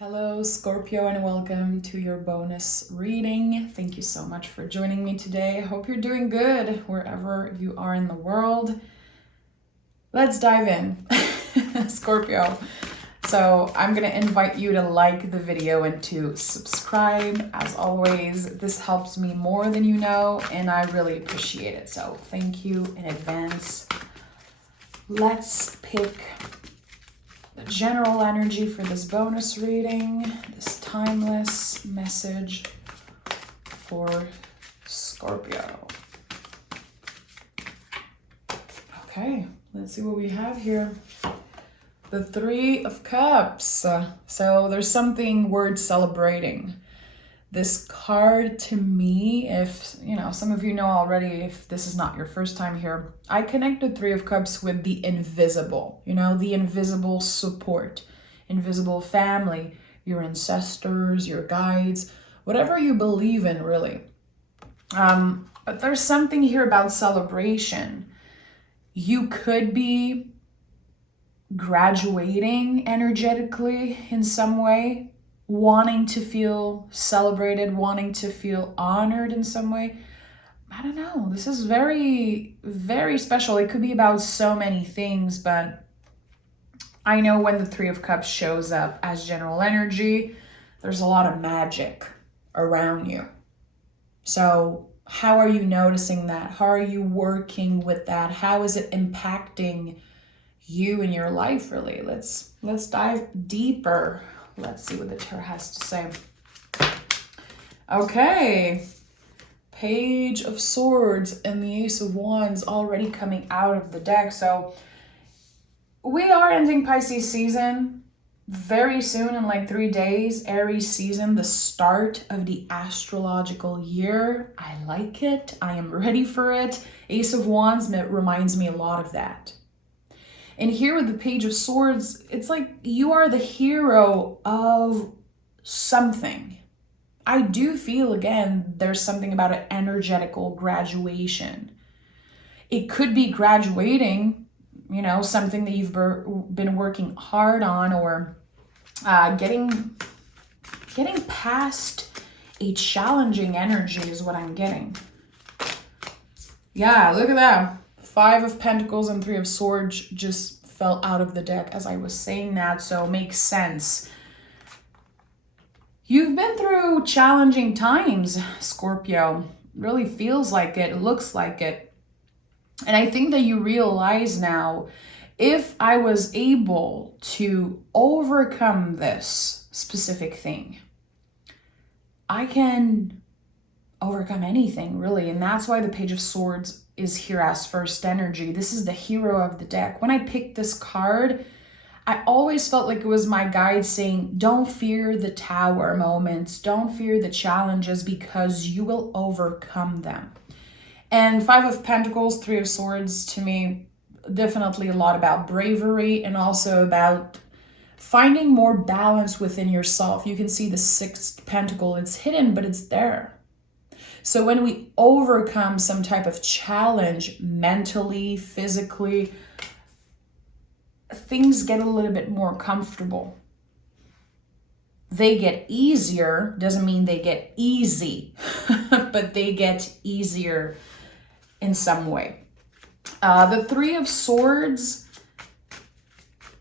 Hello, Scorpio, and welcome to your bonus reading. Thank you so much for joining me today. I hope you're doing good wherever you are in the world. Let's dive in, Scorpio. So I'm going to invite you to like the video and to subscribe. As always, this helps me more than you know, and I really appreciate it. So thank you in advance. Let's pick the general energy for this bonus reading, this timeless message for Scorpio. Okay, let's see what we have here. The Three of Cups. So there's something worth celebrating. This card to me, if some of you know already, if this is not your first time here, I connected Three of Cups with the invisible, the invisible support, invisible family, your ancestors, your guides, whatever you believe in, really. But there's something here about celebration. You could be graduating energetically in some way, wanting to feel celebrated, wanting to feel honored in some way. I don't know. This is very, very special. It could be about so many things, but I know when the Three of Cups shows up as general energy, there's a lot of magic around you. So how are you noticing that? How are you working with that? How is it impacting you in your life, really? Let's dive deeper. Let's see what the tarot has to say. Okay. Page of Swords and the Ace of Wands already coming out of the deck. So we are ending Pisces season very soon, in like 3 days. Aries season, the start of the astrological year. I like it. I am ready for it. Ace of Wands reminds me a lot of that. And here with the Page of Swords, it's like you are the hero of something. I do feel, again, there's something about an energetical graduation. It could be graduating, something that you've been working hard on, or getting past a challenging energy is what I'm getting. Yeah, look at that. Five of Pentacles and Three of Swords just fell out of the deck as I was saying that, so it makes sense. You've been through challenging times, Scorpio. Really feels like it, looks like it. And I think that you realize now, if I was able to overcome this specific thing, I can overcome anything, really. And that's why the Page of Swords is here as first energy. This is the hero of the deck. When I picked this card, I always felt like it was my guide saying, don't fear the tower moments, don't fear the challenges, because you will overcome them. And Five of Pentacles, Three of Swords, to me, definitely a lot about bravery and also about finding more balance within yourself. You can see the Sixth Pentacle, it's hidden, but it's there. So when we overcome some type of challenge mentally, physically, things get a little bit more comfortable. They get easier, doesn't mean they get easy, but they get easier in some way. The Three of Swords,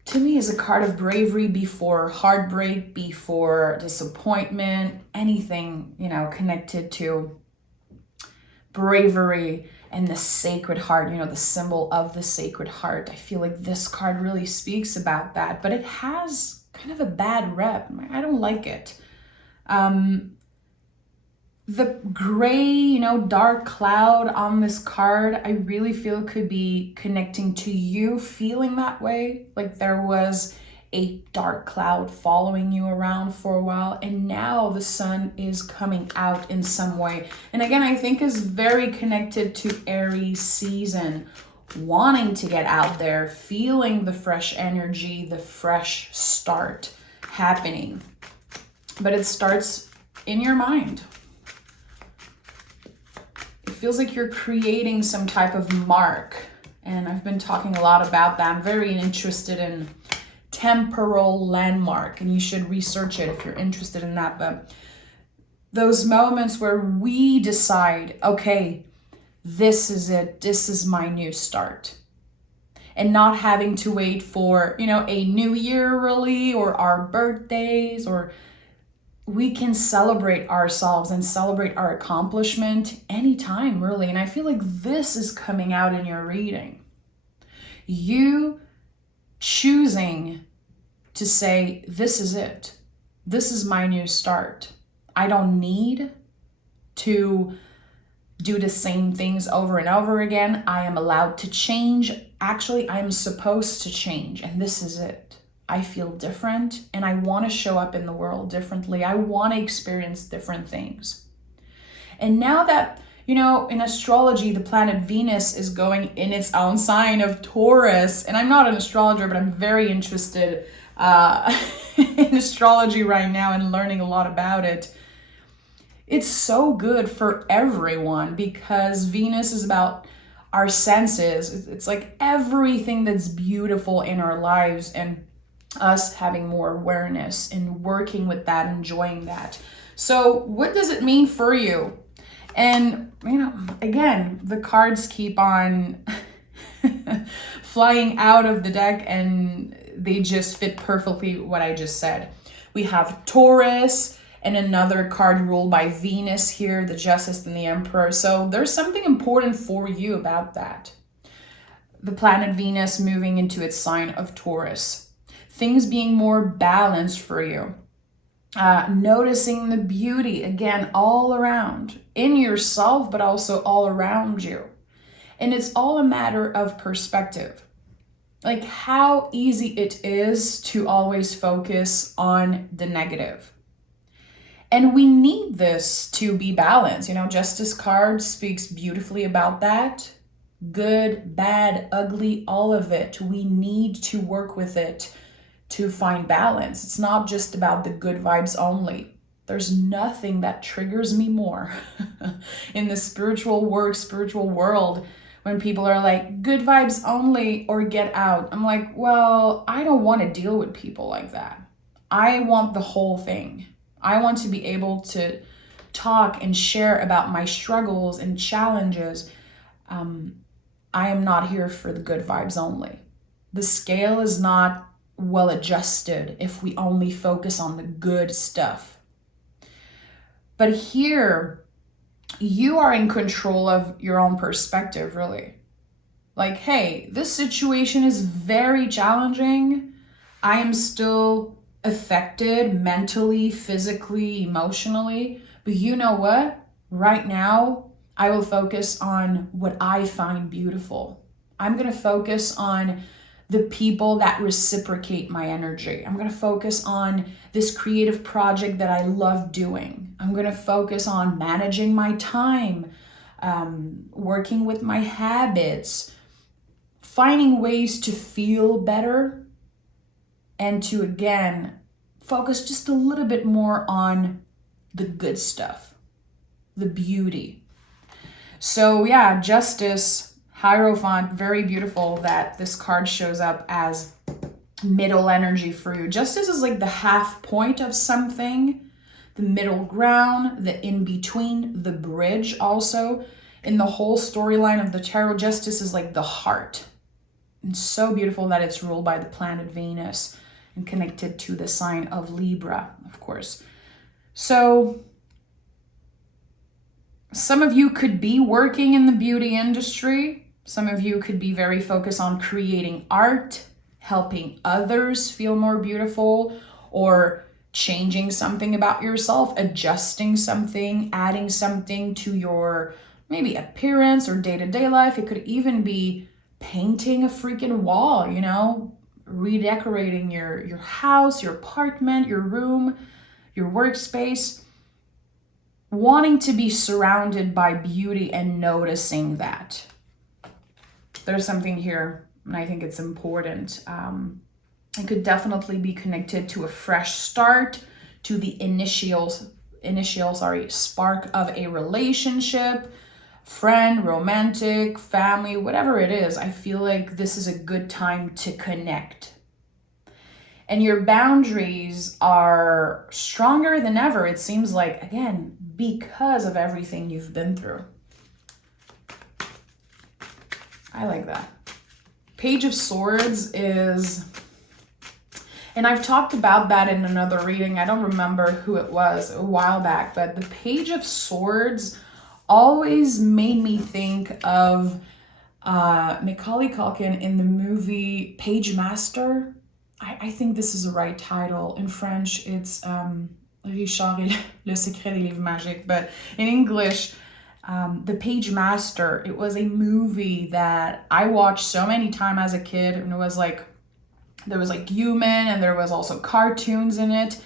to me, is a card of bravery before heartbreak, before disappointment, anything, connected to bravery and the Sacred Heart, the symbol of the Sacred Heart. I feel like this card really speaks about that, but it has kind of a bad rep. I don't like it. The gray, dark cloud on this card, I really feel could be connecting to you feeling that way. Like there was a dark cloud following you around for a while, and now the sun is coming out in some way. And again, I think is very connected to Aries season, wanting to get out there, feeling the fresh energy, the fresh start happening. But it starts in your mind. It feels like you're creating some type of mark, and I've been talking a lot about that. I'm very interested in temporal landmark, and you should research it if you're interested in that. But those moments where we decide, okay, this is it, this is my new start. And not having to wait for, a new year really, or our birthdays, or we can celebrate ourselves and celebrate our accomplishment anytime really. And I feel like this is coming out in your reading. You choosing to say, this is it. This is my new start. I don't need to do the same things over and over again. I am allowed to change. Actually, I am supposed to change, and this is it. I feel different, and I want to show up in the world differently. I want to experience different things. And now that, in astrology, the planet Venus is going in its own sign of Taurus, and I'm not an astrologer, but I'm very interested in astrology right now and learning a lot about it. It's so good for everyone because Venus is about our senses. It's like everything that's beautiful in our lives, and us having more awareness and working with that, enjoying that. So what does it mean for you? And, again, the cards keep on flying out of the deck, and they just fit perfectly what I just said. We have Taurus, and another card ruled by Venus here, the Justice and the Emperor. So there's something important for you about that. The planet Venus moving into its sign of Taurus. Things being more balanced for you. Noticing the beauty, again, all around. In yourself, but also all around you. And it's all a matter of perspective. Like how easy it is to always focus on the negative. And we need this to be balanced. Justice card speaks beautifully about that. Good, bad, ugly, all of it. We need to work with it to find balance. It's not just about the good vibes only. There's nothing that triggers me more in the spiritual world when people are like, good vibes only or get out. I'm like, well, I don't want to deal with people like that. I want the whole thing. I want to be able to talk and share about my struggles and challenges. I am not here for the good vibes only. The scale is not well adjusted if we only focus on the good stuff. But here, you are in control of your own perspective, really. Like, hey, this situation is very challenging. I am still affected mentally, physically, emotionally. But you know what? Right now, I will focus on what I find beautiful. I'm going to focus on the people that reciprocate my energy. I'm going to focus on this creative project that I love doing. I'm going to focus on managing my time, working with my habits, finding ways to feel better, and to, again, focus just a little bit more on the good stuff, the beauty. So yeah, Justice, Hierophant, very beautiful that this card shows up as middle energy for you. Justice is like the half point of something, the middle ground, the in-between, the bridge also. In the whole storyline of the tarot, Justice is like the heart. It's so beautiful that it's ruled by the planet Venus and connected to the sign of Libra, of course. So some of you could be working in the beauty industry. Some of you could be very focused on creating art, helping others feel more beautiful, or changing something about yourself, adjusting something, adding something to your maybe appearance or day-to-day life. It could even be painting a freaking wall, redecorating your house, your apartment, your room, your workspace. Wanting to be surrounded by beauty and noticing that. There's something here, and I think it's important. It could definitely be connected to a fresh start, to the initial spark of a relationship, friend, romantic, family, whatever it is. I feel like this is a good time to connect. And your boundaries are stronger than ever, it seems like, again, because of everything you've been through. I like that. Page of Swords is, and I've talked about that in another reading. I don't remember who it was a while back, but the Page of Swords always made me think of Macaulay Culkin in the movie Page Master. I think this is the right title. In French, it's Richard et le secret des livres magiques. But in English, The Page Master, it was a movie that I watched so many times as a kid. And it was like, there was like human and there was also cartoons in it.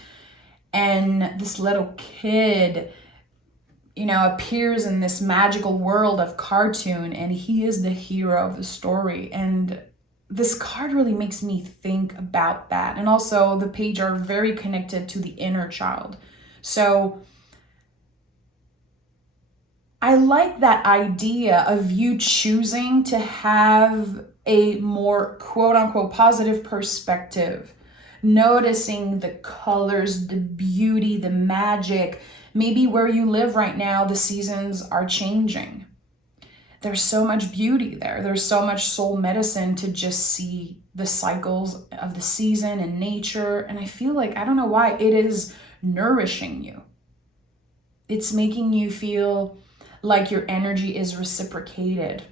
And this little kid, appears in this magical world of cartoon, and he is the hero of the story. And this card really makes me think about that. And also the page are very connected to the inner child. So I like that idea of you choosing to have a more quote unquote positive perspective, noticing the colors, the beauty, the magic. Maybe where you live right now, the seasons are changing. There's so much beauty there. There's so much soul medicine to just see the cycles of the season and nature. And I feel like, I don't know why, it is nourishing you. It's making you feel like your energy is reciprocated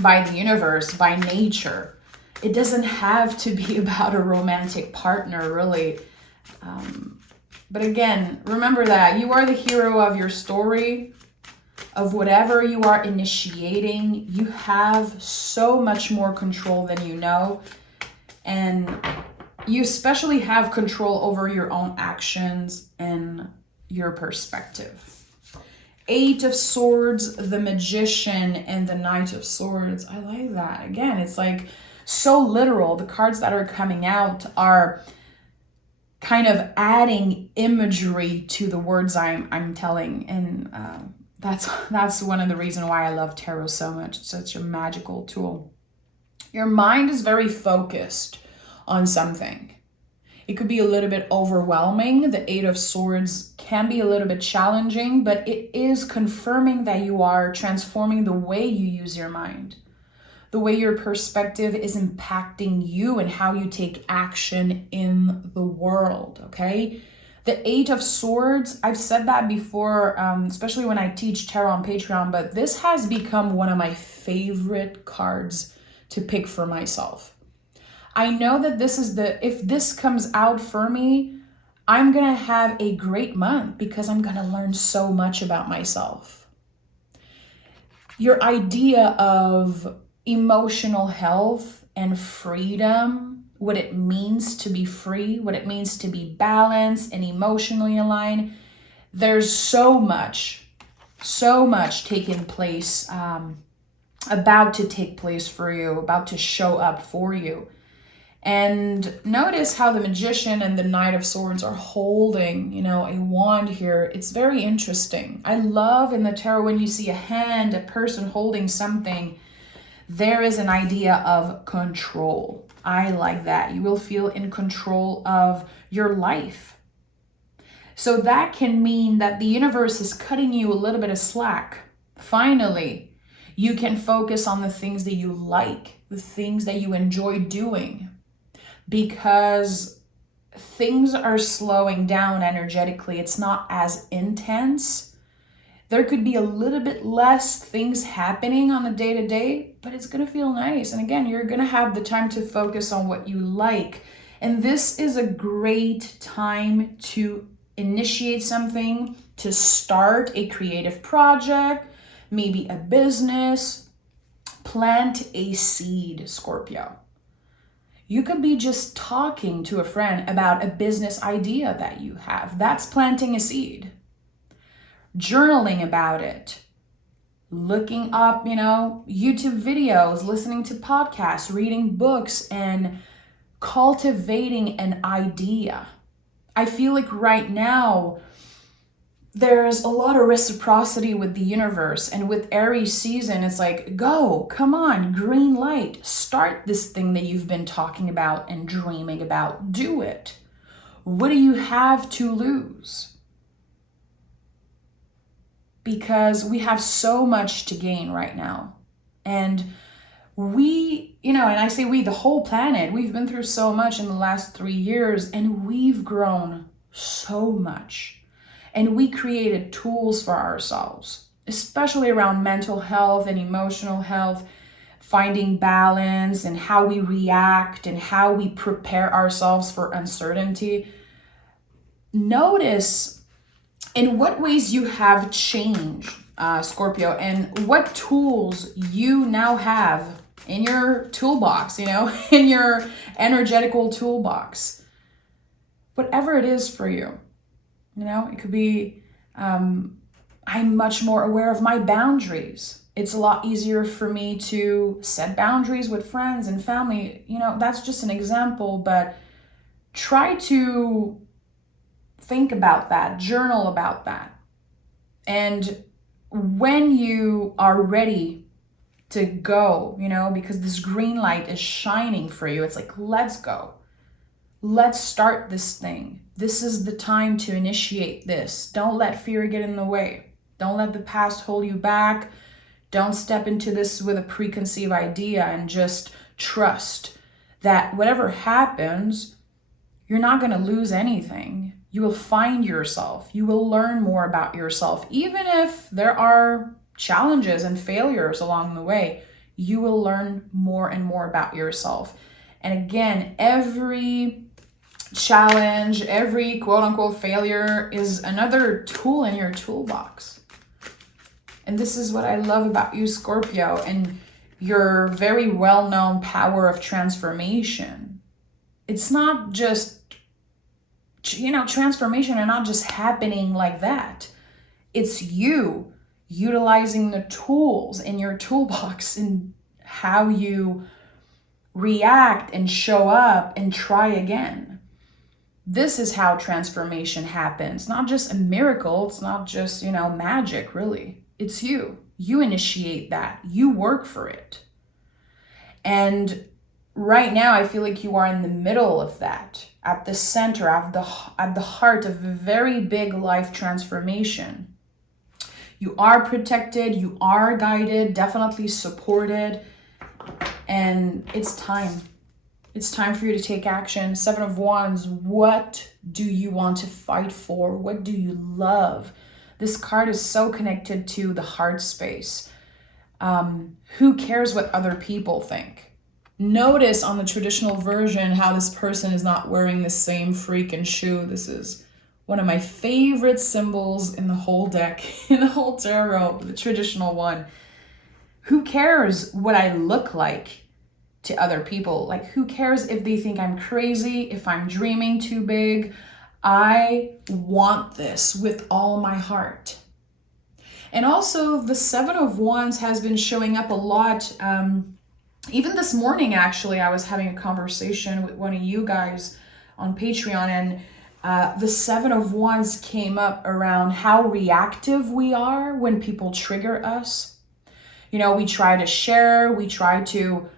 by the universe, by nature. It doesn't have to be about a romantic partner, really. But again, remember that you are the hero of your story, of whatever you are initiating. You have so much more control than you know. And you especially have control over your own actions and your perspective. 8 of Swords, the Magician, and the Knight of Swords. I like that. Again, it's like so literal. The cards that are coming out are kind of adding imagery to the words I'm telling. And that's one of the reasons why I love tarot so much. It's such a magical tool. Your mind is very focused on something. It could be a little bit overwhelming. The 8 of Swords can be a little bit challenging, but it is confirming that you are transforming the way you use your mind, the way your perspective is impacting you and how you take action in the world, okay? The 8 of Swords, I've said that before, especially when I teach tarot on Patreon, but this has become one of my favorite cards to pick for myself. I know that if this comes out for me, I'm gonna have a great month because I'm gonna learn so much about myself. Your idea of emotional health and freedom, what it means to be free, what it means to be balanced and emotionally aligned. There's so much taking place, about to take place for you, about to show up for you. And notice how the Magician and the Knight of Swords are holding, a wand here. It's very interesting. I love in the tarot when you see a hand, a person holding something, there is an idea of control. I like that. You will feel in control of your life. So that can mean that the universe is cutting you a little bit of slack. Finally, you can focus on the things that you like, the things that you enjoy doing, because things are slowing down energetically. It's not as intense. There could be a little bit less things happening on a day-to-day, but it's going to feel nice. And again, you're going to have the time to focus on what you like. And this is a great time to initiate something, to start a creative project, maybe a business. Plant a seed, Scorpio. You could be just talking to a friend about a business idea that you have. That's planting a seed. Journaling about it. Looking up, YouTube videos, listening to podcasts, reading books, and cultivating an idea. I feel like right now, there's a lot of reciprocity with the universe. And with Aries season, it's like, go, come on, green light, start this thing that you've been talking about and dreaming about, do it. What do you have to lose? Because we have so much to gain right now. And we, and I say we, the whole planet, we've been through so much in the last 3 years, and we've grown so much. And we created tools for ourselves, especially around mental health and emotional health, finding balance and how we react and how we prepare ourselves for uncertainty. Notice in what ways you have changed, Scorpio, and what tools you now have in your toolbox, in your energetical toolbox. Whatever it is for you. It could be, I'm much more aware of my boundaries. It's a lot easier for me to set boundaries with friends and family. That's just an example, but try to think about that, journal about that. And when you are ready to go, because this green light is shining for you, it's like, let's go. Let's start this thing. This is the time to initiate this. Don't let fear get in the way. Don't let the past hold you back. Don't step into this with a preconceived idea, and just trust that whatever happens, you're not going to lose anything. You will find yourself. You will learn more about yourself. Even if there are challenges and failures along the way, you will learn more and more about yourself. And again, every challenge, every quote unquote failure is another tool in your toolbox. And this is what I love about you, Scorpio, and your very well-known power of transformation. It's not just, transformation are not just happening like that. It's you utilizing the tools in your toolbox and how you react and show up and try again. This is how transformation happens. Not just a miracle. It's not just, magic, really. It's you. You initiate that. You work for it. And right now, I feel like you are in the middle of that, at the center, at the heart of a very big life transformation. You are protected. You are guided, definitely supported. And it's time. It's time for you to take action. 7 of Wands, what do you want to fight for? What do you love? This card is so connected to the heart space. Who cares what other people think? Notice on the traditional version how this person is not wearing the same freaking shoe. This is one of my favorite symbols in the whole deck, in the whole tarot, the traditional one. Who cares what I look like to other people? Like, who cares if they think I'm crazy, if I'm dreaming too big? I want this with all my heart. And also the 7 of Wands has been showing up a lot. Even this morning, actually, I was having a conversation with one of you guys on Patreon, and the 7 of Wands came up around how reactive we are when people trigger us. We try to share, we try to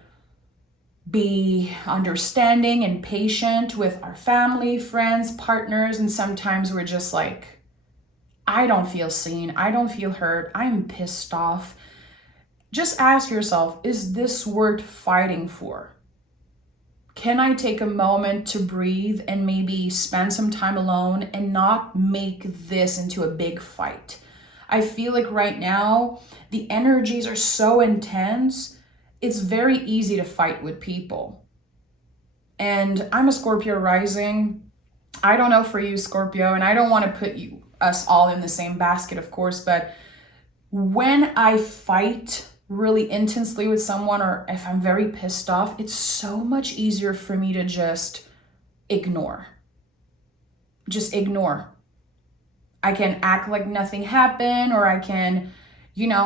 be understanding and patient with our family, friends, partners, and sometimes we're just like, I don't feel seen, I don't feel heard, I'm pissed off. Just ask yourself, is this worth fighting for? Can I take a moment to breathe and maybe spend some time alone and not make this into a big fight? I feel like right now, the energies are so intense, it's very easy to fight with people. And I'm a Scorpio rising. I don't know for you, Scorpio, and I don't want to put us all in the same basket, of course, but when I fight really intensely with someone, or if I'm very pissed off, it's so much easier for me to just ignore. Just ignore. I can act like nothing happened, or I can,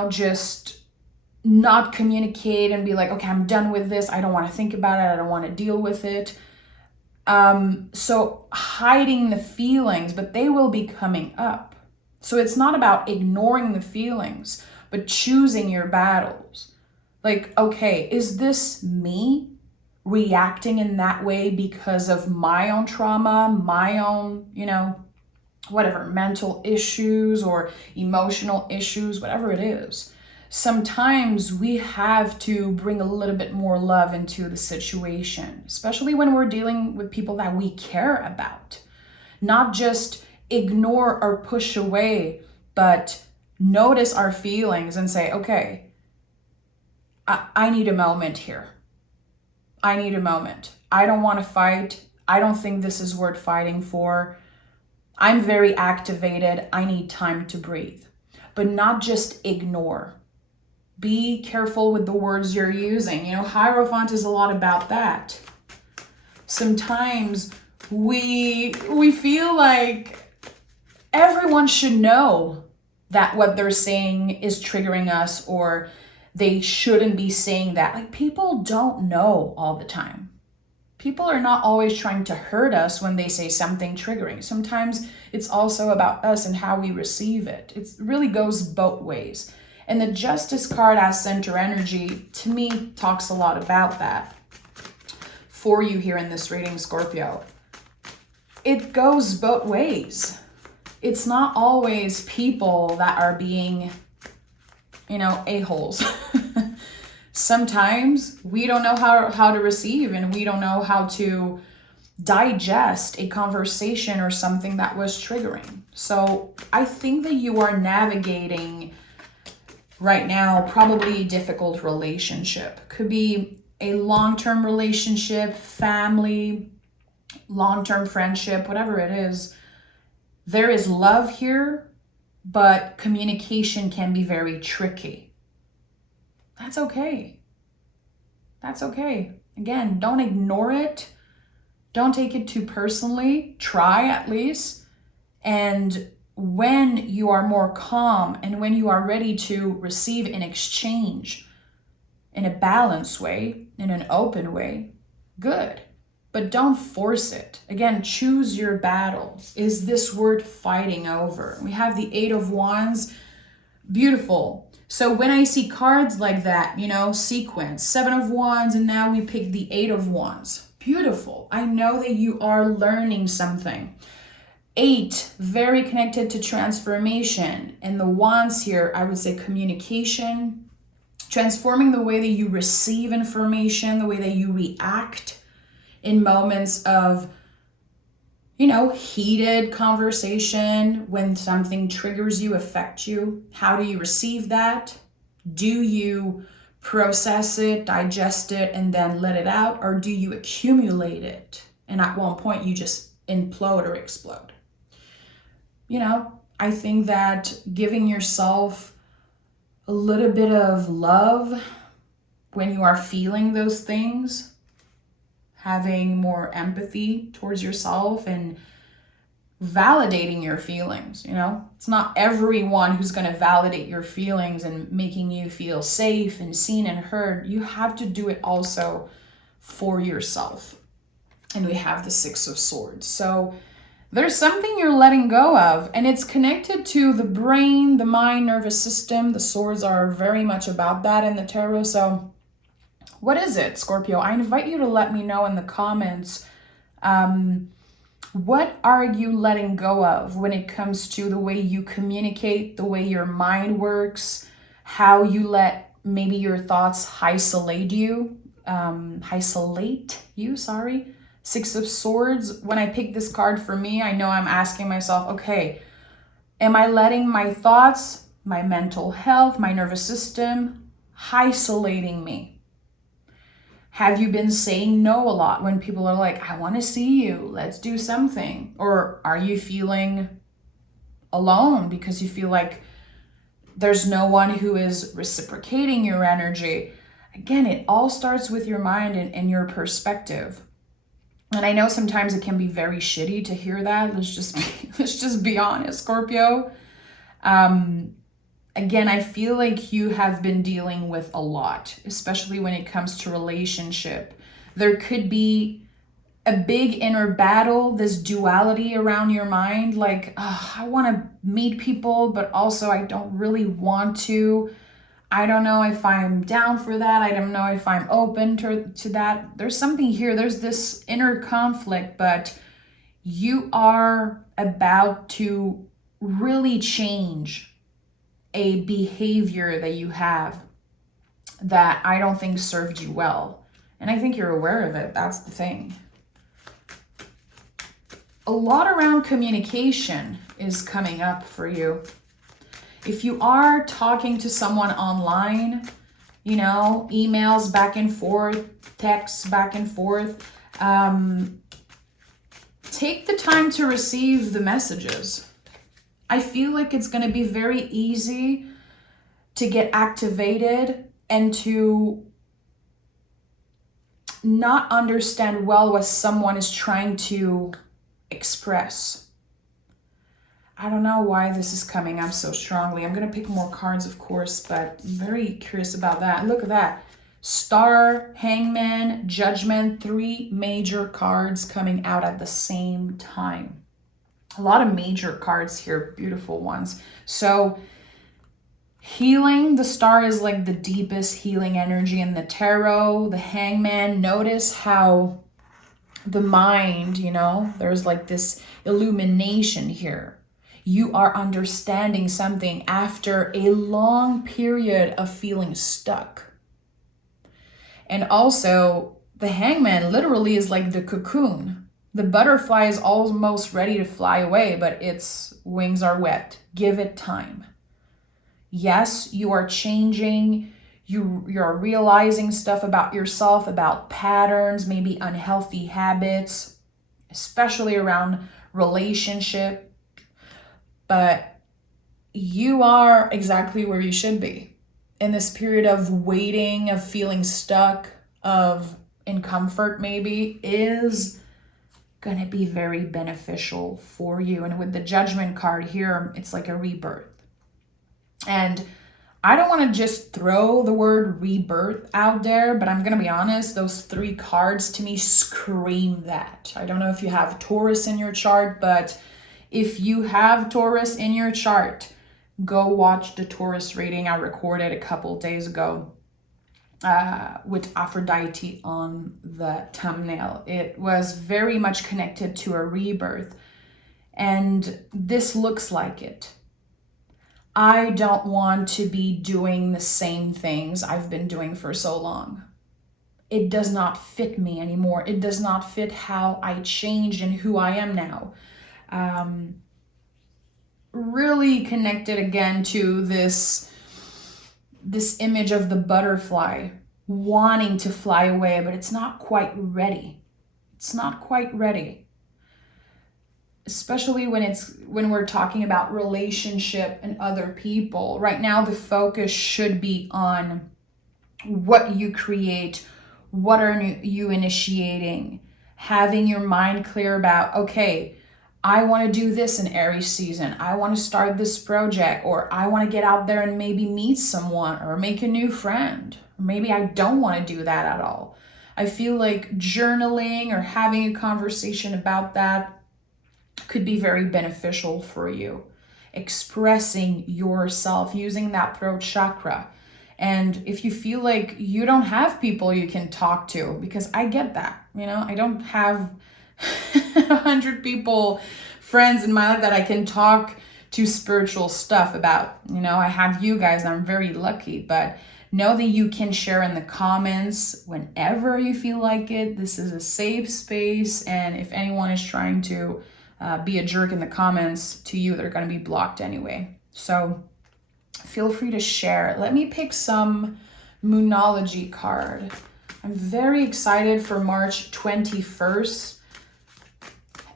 just not communicate and be like, okay, I'm done with this. I don't want to think about it. I don't want to deal with it. So hiding the feelings, but they will be coming up. So it's not about ignoring the feelings, but choosing your battles. Like, okay, is this me reacting in that way because of my own trauma, my own, whatever, mental issues or emotional issues, whatever it is? Sometimes we have to bring a little bit more love into the situation, especially when we're dealing with people that we care about. Not just ignore or push away, but notice our feelings and say, okay, I need a moment here. I need a moment. I don't want to fight. I don't think this is worth fighting for. I'm very activated. I need time to breathe. But not just ignore. Be careful with the words you're using. Hierophant is a lot about that. Sometimes we feel like everyone should know that what they're saying is triggering us, or they shouldn't be saying that. Like, people don't know all the time. People are not always trying to hurt us when they say something triggering. Sometimes it's also about us and how we receive it. It really goes both ways. And the Justice card as center energy, to me, talks a lot about that for you here in this reading, Scorpio. It goes both ways. It's not always people that are being, a-holes. Sometimes we don't know how to receive, and we don't know how to digest a conversation or something that was triggering. So I think that you are navigating right now probably a difficult relationship. Could be a long-term relationship, family, long-term friendship, whatever it is. There is love here, but communication can be very tricky. That's okay. That's okay. Again, don't ignore it. Don't take it too personally. Try at least. And when you are more calm and when you are ready to receive an exchange in a balanced way, in an open way, good. But don't force it. Again, choose your battle. Is this worth fighting over? We have the 8 of Wands. Beautiful. So when I see cards like that, sequence, 7 of Wands, and now we pick the 8 of Wands. Beautiful. I know that you are learning something. 8, very connected to transformation. And the Wands here, I would say communication, transforming the way that you receive information, the way that you react in moments of, heated conversation, when something triggers you, affects you. How do you receive that? Do you process it, digest it, and then let it out? Or do you accumulate it? And at one point you just implode or explode. I think that giving yourself a little bit of love when you are feeling those things, having more empathy towards yourself and validating your feelings, It's not everyone who's going to validate your feelings and making you feel safe and seen and heard. You have to do it also for yourself. And we have the 6 of Swords. So there's something you're letting go of, and it's connected to the brain, the mind, nervous system. The swords are very much about that in the tarot. So what is it, Scorpio? I invite you to let me know in the comments. What are you letting go of when it comes to the way you communicate, the way your mind works, how you let maybe your thoughts isolate you? 6 of Swords. When I pick this card for me, I know I'm asking myself, okay, am I letting my thoughts, my mental health, my nervous system, isolating me? Have you been saying no a lot when people are like, I want to see you, let's do something? Or are you feeling alone because you feel like there's no one who is reciprocating your energy? Again, it all starts with your mind and your perspective. And I know sometimes it can be very shitty to hear that. Let's just be honest, Scorpio. Again, I feel like you have been dealing with a lot, especially when it comes to relationship. There could be a big inner battle, this duality around your mind, like, I want to meet people, but also I don't really want to. I don't know if I'm down for that. I don't know if I'm open to that. There's something here. There's this inner conflict, but you are about to really change a behavior that you have that I don't think served you well. And I think you're aware of it. That's the thing. A lot around communication is coming up for you. If you are talking to someone online, emails back and forth, texts back and forth, take the time to receive the messages. I feel like it's going to be very easy to get activated and to not understand well what someone is trying to express. I don't know why this is coming up so strongly. I'm going to pick more cards, of course, but I'm very curious about that. Look at that. Star, Hangman, Judgment, 3 major cards coming out at the same time. A lot of major cards here, beautiful ones. So healing, the Star is like the deepest healing energy in the tarot. The Hangman, notice how the mind, there's like this illumination here. You are understanding something after a long period of feeling stuck. And also, the Hangman literally is like the cocoon. The butterfly is almost ready to fly away, but its wings are wet. Give it time. Yes, you are changing. You're realizing stuff about yourself, about patterns, maybe unhealthy habits, especially around relationship. But you are exactly where you should be. In this period of waiting, of feeling stuck, of in comfort maybe, is going to be very beneficial for you. And with the Judgment card here, it's like a rebirth. And I don't want to just throw the word rebirth out there, but I'm going to be honest, those 3 cards to me scream that. I don't know if you have Taurus in your chart, but if you have Taurus in your chart, go watch the Taurus reading I recorded a couple days ago with Aphrodite on the thumbnail. It was very much connected to a rebirth, and this looks like it. I don't want to be doing the same things I've been doing for so long. It does not fit me anymore. It does not fit how I changed and who I am now. Really connected again to this image of the butterfly wanting to fly away, but it's not quite ready. It's not quite ready. Especially when we're talking about relationship and other people. Right now, the focus should be on what you create, what are you initiating, having your mind clear about, okay, I want to do this in Aries season. I want to start this project, or I want to get out there and maybe meet someone or make a new friend. Or maybe I don't want to do that at all. I feel like journaling or having a conversation about that could be very beneficial for you. Expressing yourself, using that throat chakra. And if you feel like you don't have people you can talk to, because I get that, I don't have 100 people, friends in my life that I can talk to spiritual stuff about. I have you guys, and I'm very lucky, but know that you can share in the comments whenever you feel like it. This is a safe space, and if anyone is trying to be a jerk in the comments to you, they're going to be blocked anyway. So feel free to share. Let me pick some Moonology card. I'm very excited for March 21st.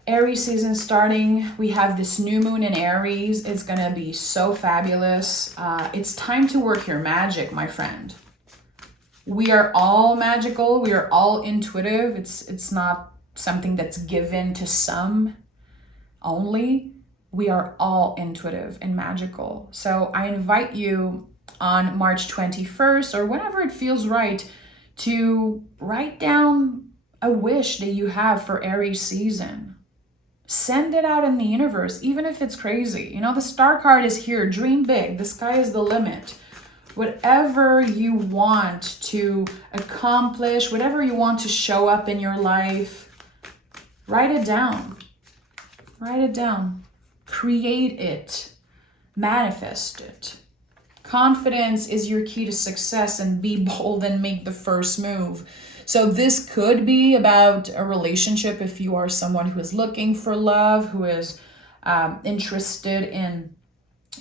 Aries season starting. We have this new moon in Aries. It's going to be so fabulous. It's time to work your magic, my friend. We are all magical. We are all intuitive. It's not something that's given to some only. We are all intuitive and magical. So I invite you on March 21st or whenever it feels right to write down a wish that you have for Aries season. Send it out in the universe, even if it's crazy. You know, the star card is here. Dream big. The sky is the limit. Whatever you want to accomplish, whatever you want to show up in your life, write it down. Write it down. Create it. Manifest it. Confidence is your key to success, and be bold and make the first move. So this could be about a relationship if you are someone who is looking for love, who is interested in,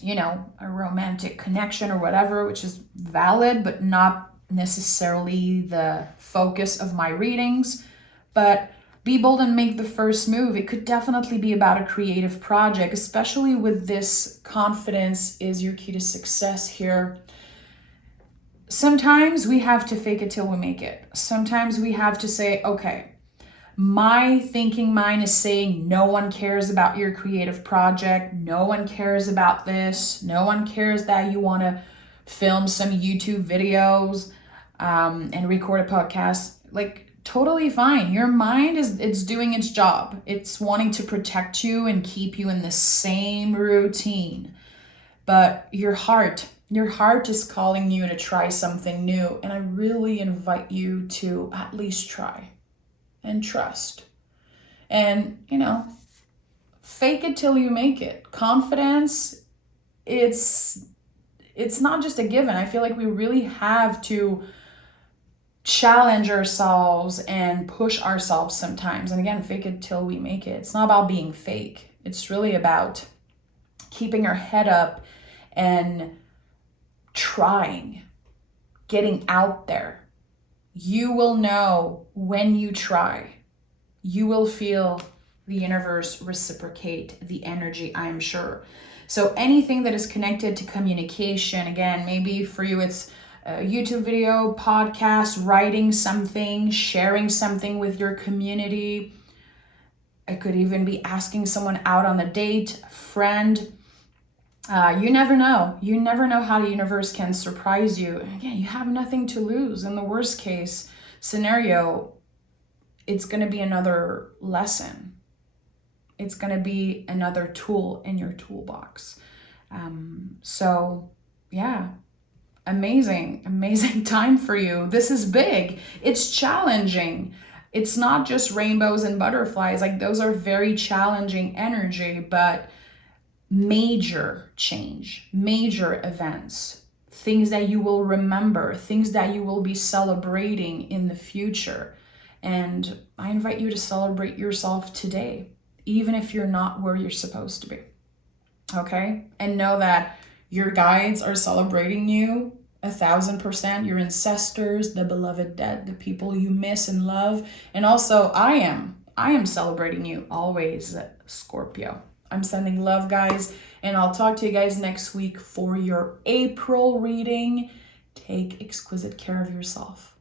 you know, a romantic connection or whatever, which is valid, but not necessarily the focus of my readings. But be bold and make the first move. It could definitely be about a creative project, especially with this confidence is your key to success here. Sometimes we have to fake it till we make it. Sometimes we have to say, okay, my thinking mind is saying no one cares about your creative project. No one cares about this. No one cares that you want to film some YouTube videos and record a podcast. Like, totally fine. Your mind it's doing its job. It's wanting to protect you and keep you in the same routine. But your heart is calling you to try something new. And I really invite you to at least try and trust. And, you know, fake it till you make it. Confidence, it's not just a given. I feel like we really have to challenge ourselves and push ourselves sometimes. And again, fake it till we make it. It's not about being fake. It's really about keeping our head up and trying, getting out there. You will know when you try. You will feel the universe reciprocate the energy, I'm sure. So anything that is connected to communication, again, maybe for you it's a YouTube video, podcast, writing something, sharing something with your community. It could even be asking someone out on a date, a friend. You never know. You never know how the universe can surprise you. Again, you have nothing to lose. In the worst case scenario, it's going to be another lesson. It's going to be another tool in your toolbox. So yeah, amazing time for you. This is big. It's challenging. It's not just rainbows and butterflies. Like, those are very challenging energy, but major change, major events, things that you will remember, things that you will be celebrating in the future. And I invite you to celebrate yourself today, even if you're not where you're supposed to be. Okay? And know that your guides are celebrating you 1,000%, your ancestors, the beloved dead, the people you miss and love. And also I am celebrating you always, Scorpio. I'm sending love, guys, and I'll talk to you guys next week for your April reading. Take exquisite care of yourself.